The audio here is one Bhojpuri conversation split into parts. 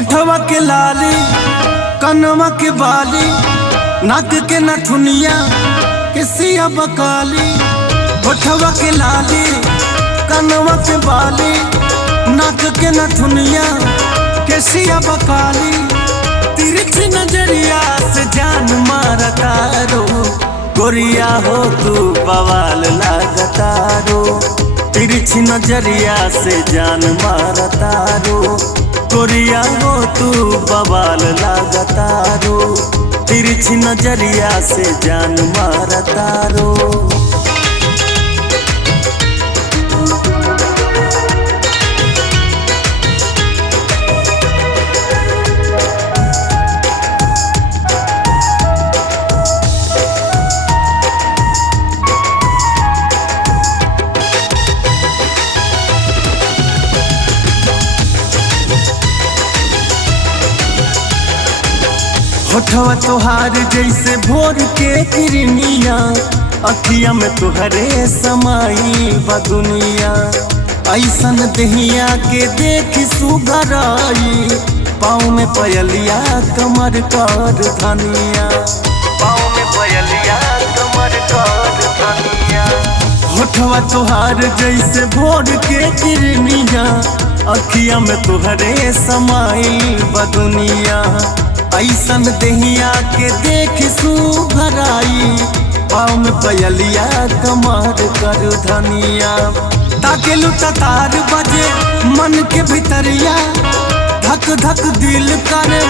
होठवा के लाली, कनवा के बाली, नाक के नथुनिया, केसिया बकाली। होठवा के लाली, कनवा के बाली, नाक के नथुनिया, केसिया बकाली। तिरछी नजरिया से जान मारता रो, गोरिया हो तू बवाल लागता रो। तिरछी नजरिया से जान मारता रो, गोरिया हो तू बवाल लागता रो। तिरछी नजरिया से जान मारता रो। होठवा तोहार जैसे भोर के किरनिया, अखिया में तुहरे समाई बदुनिया। ऐसन दहिया के देख सुगराई, पाँव में पयलिया कमर कर धनिया, पाँव में पयलिया कमर कर धनिया। होठवा तोहार जैसे भोर के किरनिया, अखिया में तुहरे समाई बदुनिया। ऐसन दहिया के देख सुघराई, पाँव में पयलिया कमर कर धनिया। ताके लुटातार बजे मन के भितरिया, धक धक दिल करे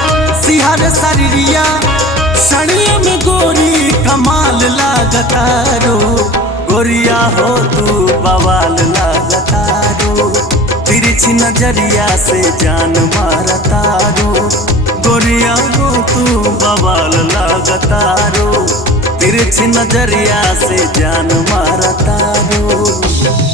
सिहर शरीरिया। सड़िया में गोरी कमाल लागता रो, गोरिया हो तू बवाल लागता रो। तिरछी नजरिया से जान मारता रो, गोरिया हो तू बवाल लागता रो। तिरछी नजरिया से जान मारता रो।